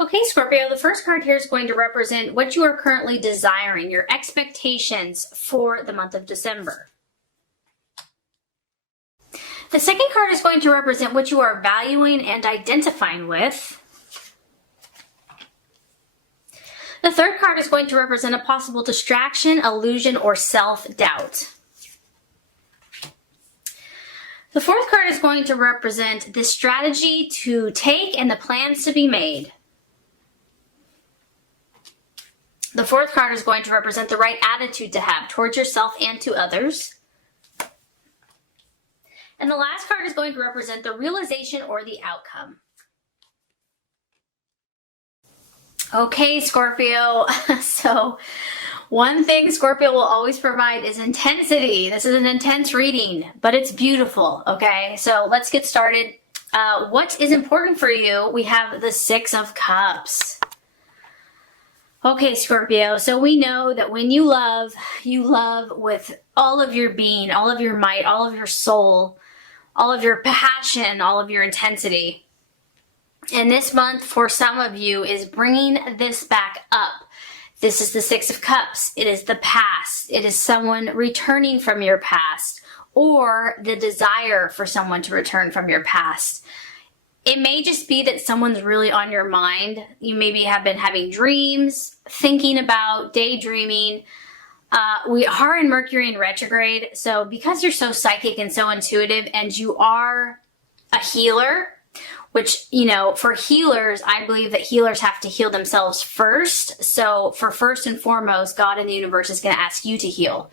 Okay, Scorpio, the first card here is going to represent what you are currently desiring, your expectations for the month of December. The second card is going to represent what you are valuing and identifying with. The third card is going to represent a possible distraction, illusion, or self-doubt. The fourth card is going to represent the strategy to take and the plans to be made. The fourth card is going to represent the right attitude to have towards yourself and to others. And the last card is going to represent the realization or the outcome. Okay, Scorpio. So one thing Scorpio will always provide is intensity. This is an intense reading, but it's beautiful. Okay, so let's get started. What is important for you? We have the Six of Cups. Okay, Scorpio, so we know that when you love with all of your being, all of your might, all of your soul, all of your passion, all of your intensity. And this month, for some of you, is bringing this back up. This is the Six of Cups. It is the past. It is someone returning from your past, or the desire for someone to return from your past. It may just be that someone's really on your mind. You maybe have been having dreams, thinking about, daydreaming. We are in Mercury in retrograde, so because you're so psychic and so intuitive, and you are a healer, which, you know, for healers, I believe that healers have to heal themselves first. So for first and foremost, God and the universe is going to ask you to heal.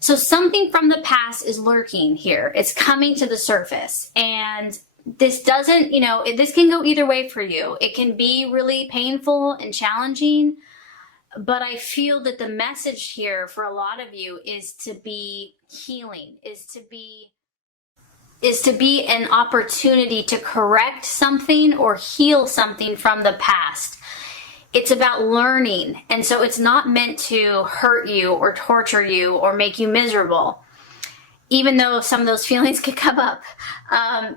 So something from the past is lurking here. It's coming to the surface. And this doesn't, you know, this can go either way for you. It can be really painful and challenging. But I feel that the message here for a lot of you is to be healing, is to be an opportunity to correct something or heal something from the past. It's about learning. And so it's not meant to hurt you or torture you or make you miserable. Even though some of those feelings could come up,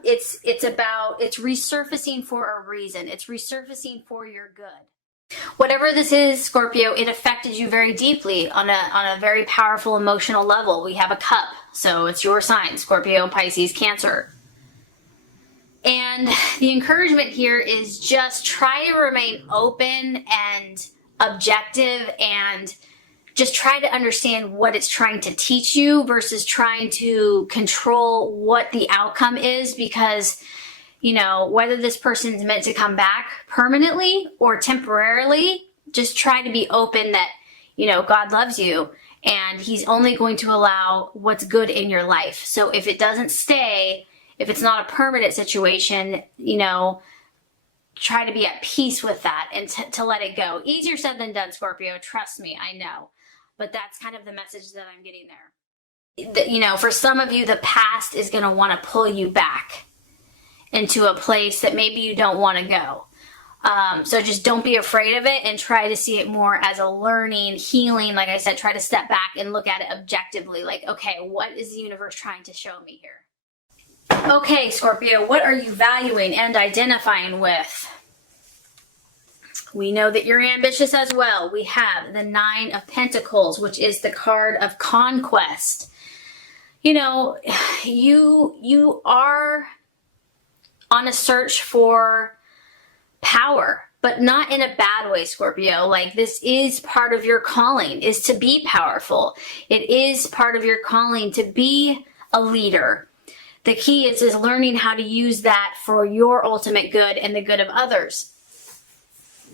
it's resurfacing for a reason. It's resurfacing for your good. Whatever this is, Scorpio, it affected you very deeply on a very powerful emotional level. We have a cup, so it's your sign, Scorpio, Pisces, Cancer. And the encouragement here is just try to remain open and objective and just try to understand what it's trying to teach you versus trying to control what the outcome is, because you know, whether this person is meant to come back permanently or temporarily, just try to be open that, you know, God loves you and he's only going to allow what's good in your life. So if it doesn't stay, if it's not a permanent situation, you know, try to be at peace with that and to let it go. Easier said than done, Scorpio. Trust me, I know. But that's kind of the message that I'm getting there. You know, for some of you, the past is going to want to pull you back into a place that maybe you don't want to go. So just don't be afraid of it and try to see it more as a learning, healing. Like I said, try to step back and look at it objectively. Like, okay, what is the universe trying to show me here? Okay, Scorpio, what are you valuing and identifying with? We know that you're ambitious as well. We have the Nine of Pentacles, which is the card of conquest. You know, you are on a search for power, but not in a bad way, Scorpio. Like, this is part of your calling, is to be powerful. It is part of your calling to be a leader. The key is learning how to use that for your ultimate good and the good of others.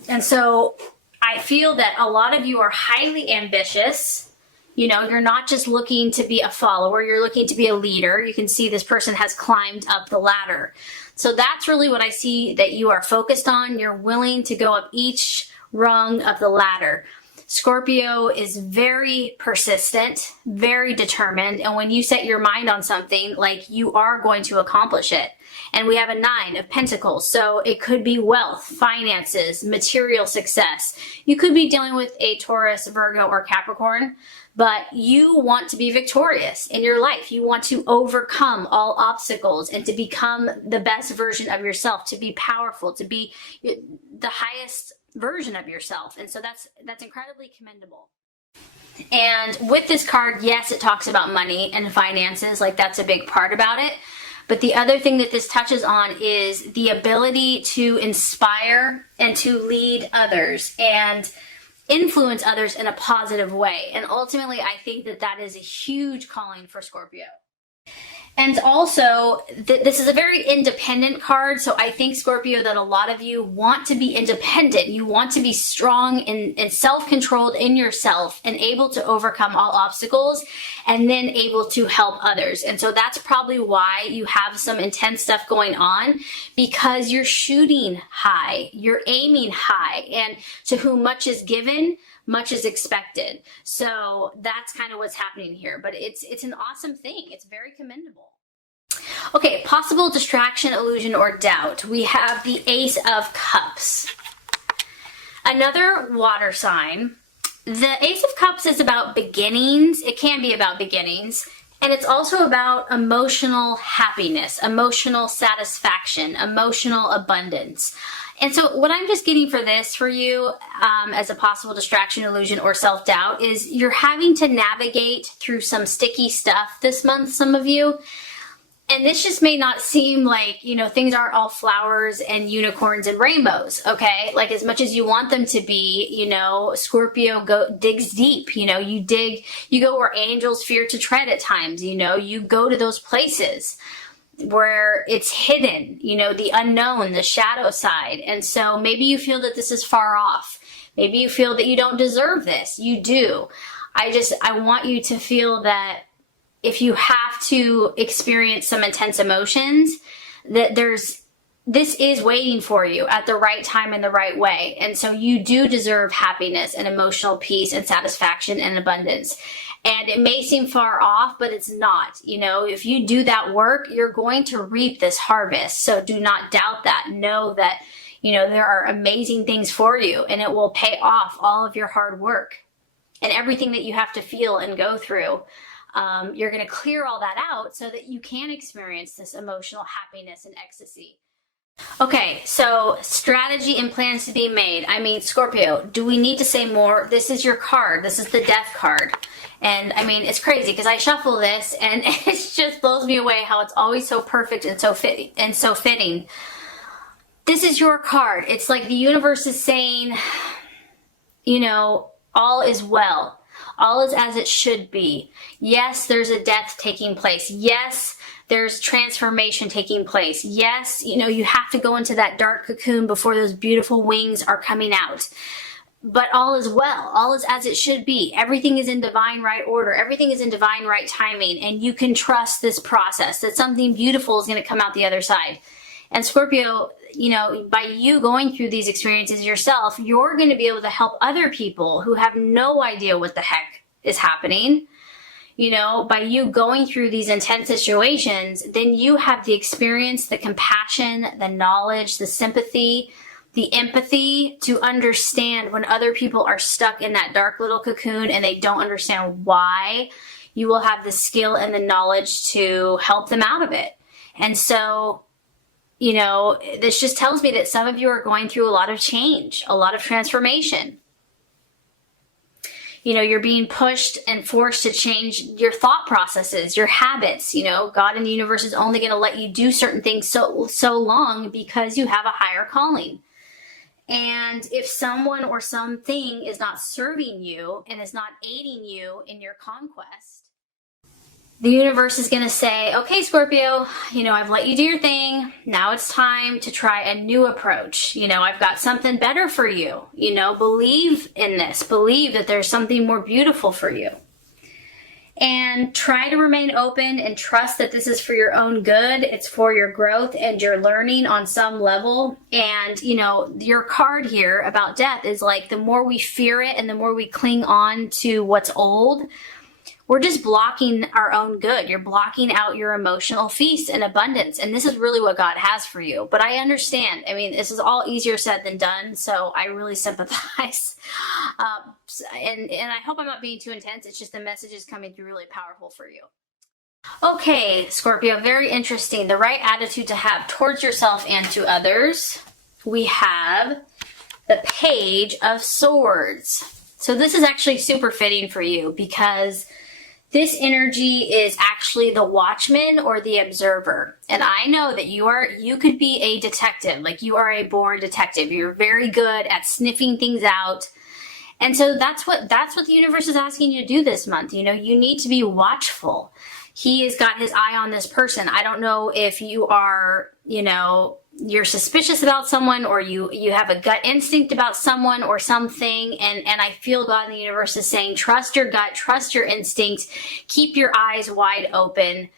And so I feel that a lot of you are highly ambitious. You know, you're not just looking to be a follower, you're looking to be a leader. You can see this person has climbed up the ladder. So that's really what I see that you are focused on. You're willing to go up each rung of the ladder. Scorpio is very persistent, very determined. And when you set your mind on something, like, you are going to accomplish it. And we have a 9 of Pentacles. So it could be wealth, finances, material success. You could be dealing with a Taurus, Virgo, or Capricorn, but you want to be victorious in your life. You want to overcome all obstacles and to become the best version of yourself, to be powerful, to be the highest version of yourself. And so that's incredibly commendable. And with this card, yes, it talks about money and finances, like that's a big part about it. But the other thing that this touches on is the ability to inspire and to lead others and influence others in a positive way. And ultimately, I think that that is a huge calling for Scorpio. And also, this is a very independent card. So I think, Scorpio, that a lot of you want to be independent. You want to be strong and self-controlled in yourself and able to overcome all obstacles and then able to help others. And so that's probably why you have some intense stuff going on, because you're shooting high, you're aiming high, and to whom much is given, much is expected. So that's kind of what's happening here, but it's an awesome thing. It's very commendable. Okay, possible distraction, illusion, or doubt. We have the Ace of Cups. Another water sign. The Ace of Cups is about beginnings. It can be about beginnings. And it's also about emotional happiness, emotional satisfaction, emotional abundance. And so what I'm just getting for this for you as a possible distraction, illusion, or self-doubt is you're having to navigate through some sticky stuff this month, some of you. And this just may not seem like, things aren't all flowers and unicorns and rainbows, okay? Like as much as you want them to be, Scorpio digs deep, you go where angels fear to tread at times, you go to those places where it's hidden, the unknown, the shadow side. And so maybe you feel that this is far off. Maybe you feel that you don't deserve this. You do. I want you to feel that if you have to experience some intense emotions, that this is waiting for you at the right time in the right way. And so you do deserve happiness and emotional peace and satisfaction and abundance. And it may seem far off, but it's not. If you do that work, you're going to reap this harvest. So do not doubt that. Know that, there are amazing things for you, and it will pay off all of your hard work and everything that you have to feel and go through. You're going to clear all that out so that you can experience this emotional happiness and ecstasy. Okay, so strategy and plans to be made. I mean, Scorpio, do we need to say more? This is your card. This is the Death card. And I mean, it's crazy because I shuffle this and it just blows me away how it's always so perfect and so fitting. This is your card. It's like the universe is saying, all is well. All is as it should be. Yes, there's a death taking place. Yes, there's transformation taking place. Yes, you have to go into that dark cocoon before those beautiful wings are coming out. But all is well. All is as it should be. Everything is in divine right order. Everything is in divine right timing. And you can trust this process, that something beautiful is going to come out the other side. And Scorpio, by you going through these experiences yourself, you're going to be able to help other people who have no idea what the heck is happening. By you going through these intense situations, then you have the experience, the compassion, the knowledge, the sympathy, the empathy to understand when other people are stuck in that dark little cocoon and they don't understand why. You will have the skill and the knowledge to help them out of it. And so, this just tells me that some of you are going through a lot of change, a lot of transformation. You're being pushed and forced to change your thought processes, your habits. God and the universe is only going to let you do certain things so long because you have a higher calling. And if someone or something is not serving you and is not aiding you in your conquest, the universe is going to say, okay, Scorpio, I've let you do your thing. Now it's time to try a new approach. I've got something better for you. Believe in this. Believe that there's something more beautiful for you. And try to remain open and trust that this is for your own good. It's for your growth and your learning on some level. And, your card here about death is like the more we fear it and the more we cling on to what's old, we're just blocking our own good. You're blocking out your emotional feast and abundance. And this is really what God has for you. But I understand. I mean, this is all easier said than done. So I really sympathize. And I hope I'm not being too intense. It's just the message is coming through really powerful for you. Okay, Scorpio, very interesting. The right attitude to have towards yourself and to others. We have the Page of Swords. So this is actually super fitting for you because this energy is actually the watchman or the observer. And I know that you could be a detective, like you are a born detective. You're very good at sniffing things out. And so that's what the universe is asking you to do this month. You know, you need to be watchful. He has got his eye on this person. I don't know if you are, you know, you're suspicious about someone, or you have a gut instinct about someone or something, and I feel God in the universe is saying, trust your gut, trust your instincts, keep your eyes wide open,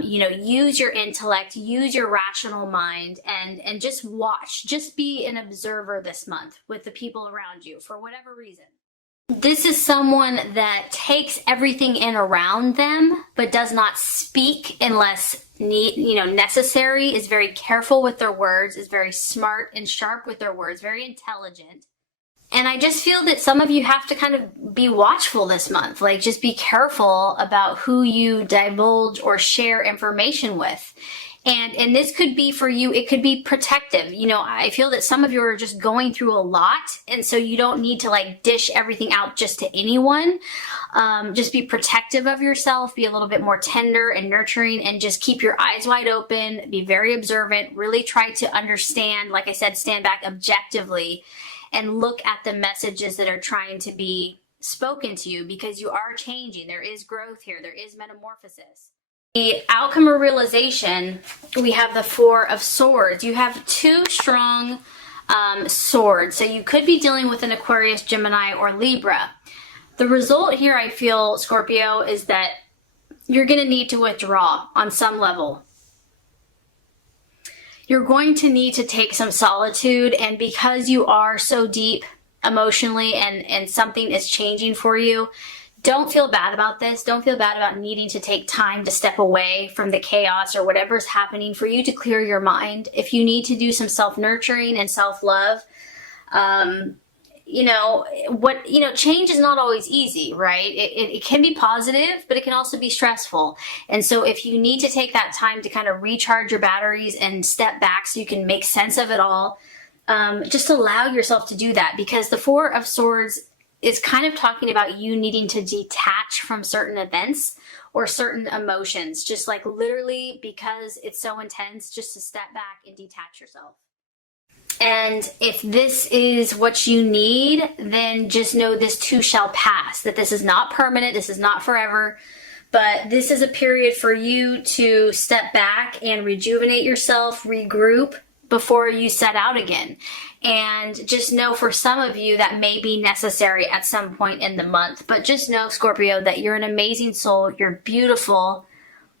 you know, use your intellect, use your rational mind, and just watch, just be an observer this month with the people around you for whatever reason. This is someone that takes everything in around them, but does not speak unless necessary, is very careful with their words, is very smart and sharp with their words, very intelligent. And I just feel that some of you have to kind of be watchful this month, like just be careful about who you divulge or share information with. And this could be for you, it could be protective. You know, I feel that some of you are just going through a lot, and so you don't need to like dish everything out just to anyone. Just be protective of yourself, be a little bit more tender and nurturing, and just keep your eyes wide open, be very observant, really try to understand, like I said, stand back objectively and look at the messages that are trying to be spoken to you, because you are changing. There is growth here. There is metamorphosis. The outcome or realization, we have the Four of Swords. You have two strong swords. So you could be dealing with an Aquarius, Gemini, or Libra. The result here, I feel, Scorpio, is that you're going to need to withdraw on some level. You're going to need to take some solitude, and because you are so deep emotionally and something is changing for you, don't feel bad about this. Don't feel bad about needing to take time to step away from the chaos or whatever's happening for you to clear your mind. If you need to do some self-nurturing and self-love, change is not always easy, right? It can be positive, but it can also be stressful. And so if you need to take that time to kind of recharge your batteries and step back so you can make sense of it all, just allow yourself to do that, because the Four of Swords is kind of talking about you needing to detach from certain events or certain emotions, just like literally, because it's so intense, just to step back and detach yourself. And if this is what you need, then just know this too shall pass, that this is not permanent, this is not forever, but this is a period for you to step back and rejuvenate yourself, regroup before you set out again. And just know, for some of you, that may be necessary at some point in the month. But just know, Scorpio, that you're an amazing soul. You're beautiful.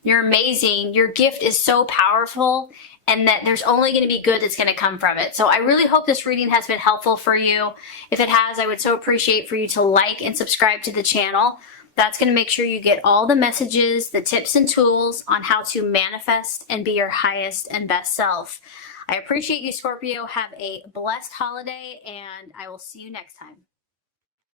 You're amazing. Your gift is so powerful, and that there's only going to be good that's going to come from it. So I really hope this reading has been helpful for you. If it has, I would so appreciate for you to like and subscribe to the channel. That's going to make sure you get all the messages, the tips and tools on how to manifest and be your highest and best self. I appreciate you, Scorpio. Have a blessed holiday, and I will see you next time.